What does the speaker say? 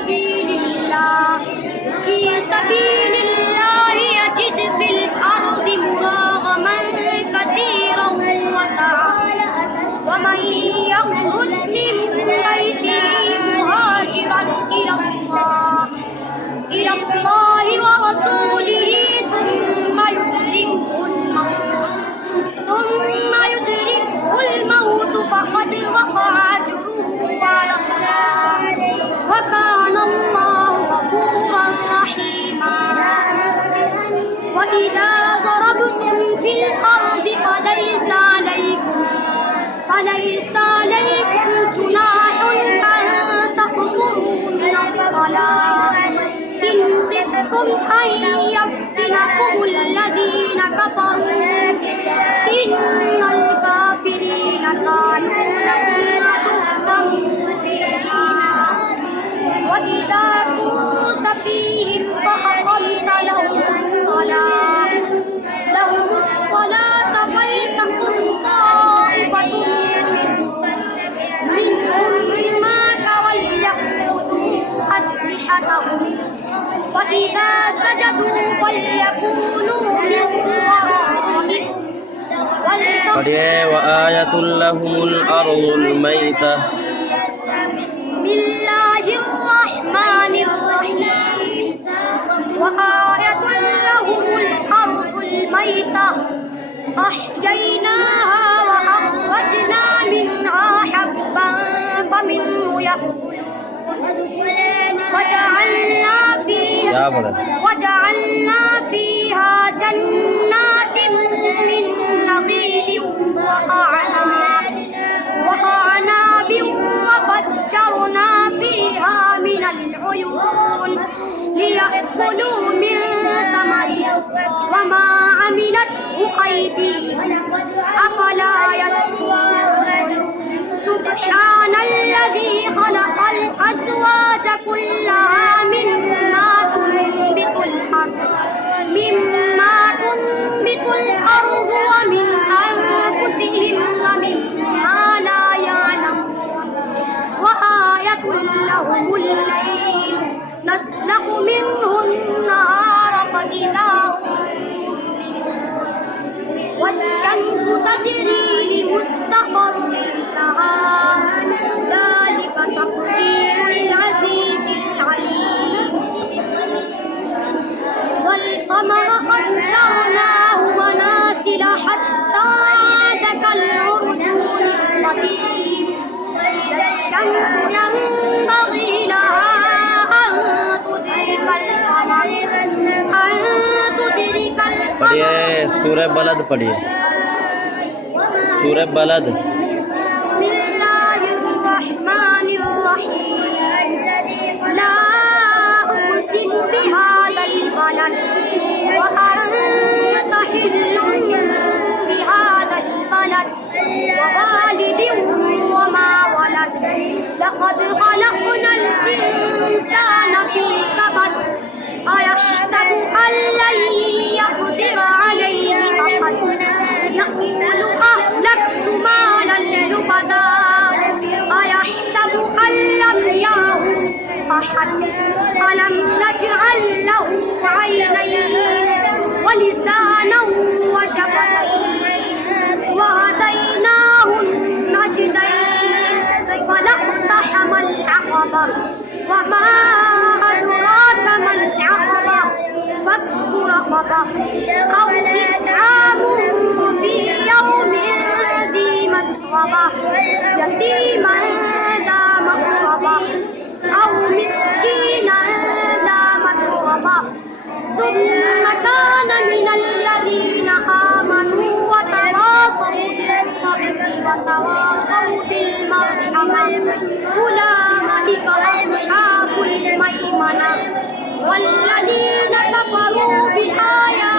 सबीलिल्लाह यजिद fill अर्ज़ि मुरागमन कसीरन वसअ वमन यखरुज मिन बैतिही मुहाजिरन इलल्लाहि व रसूलिही सुम्मा युदरिकुहुल मौत फक़द वक़अ अज्रुहु अलल्लाह व काना अल्लाहु गफूरन रहीमा व इज़ा ज़रबतुम फिल अर्ज़ि फलैस अलैकुम जुनाहुन अन तक़सूरू मिनस सलाह इन ख़िफ़्तुम अन यफ़्तिनकुमुल लज़ीना कफ़रू इन्नल काफ़िरीना कानू लकुम अदुव्वन मुबीना व इज़ा कुन्त फ़ीहिम फ़अक़मत लहुमुस सलात फ़लतक़ुम ताइफ़तुम मिनहुम मअक वलयख़ुज़ू अस्लिहतहुम फ़इज़ा सजदू फ़लयकूनू मिन वराइकुम वआयतुल लहुमुल अर्ज़ुल मैता बिस्मिल्लाहिर रहमानिर रहीम वआयतुल लहुमुल अर्ज़ुल मैता अह्यैनाहा व अख़रजना मिन्हा हब्बन फमिन्हु यअकुलून वजअलना फीहा जन्नातिन मिन नख़ीलिन वअعناب وفجرنا فيها من العيون ليأكلوا من ثمره وما عملته أيديهم أفلا يشكرون سبحان الذي خلق الأزواج كلها مما تنبت الأرض ومن أنفسهم ومما لا يعلمون وآية لهم الليل نسلخ منه النهار فإذا هم والشمس تجري لمستقر لها ذلك تقدير العزيز العليم والقمر قدرناه منازل حتى عاد كالعرجون القديم الشمس ينبغي لها أن تدرك القمر पढ़िए सूरह बलद पढ़िए सूरह बलद बिस्मिल्लाहिर्रहमानिर्रहीम ला उक़सिमु बिहाज़ल बलद व अन्त हिल्लुन बिहाज़ल बलद व वालिदिन व मा वलद लक़द ख़लक़नल इंसान फ़ी कबद अयहसबु अन लन यक़दिर अलैहि अहद यक़ूलु अह्लक्तु मालन लुबदा अयहसबु अन लम यरहु अहद अलम नजअल लहु अयनैन व लिसानन व शफ़तैन व हदैनाहु नजदैन फलक़तहमल अक़बा व मा अदराक मल अक़बा फक्कु रक़बा औ इत्आमुन फ़ी यौमिन ज़ी मस्ग़बा यतीमन ज़ा मक़रबा औ मिस्कीनन ज़ा मत्रबा ثم كان من الذين آمنوا وتواصوا بالصبر وتواصوا بالمرحمة أولئك أصحاب الميمنة والذين كفروا بآياتنا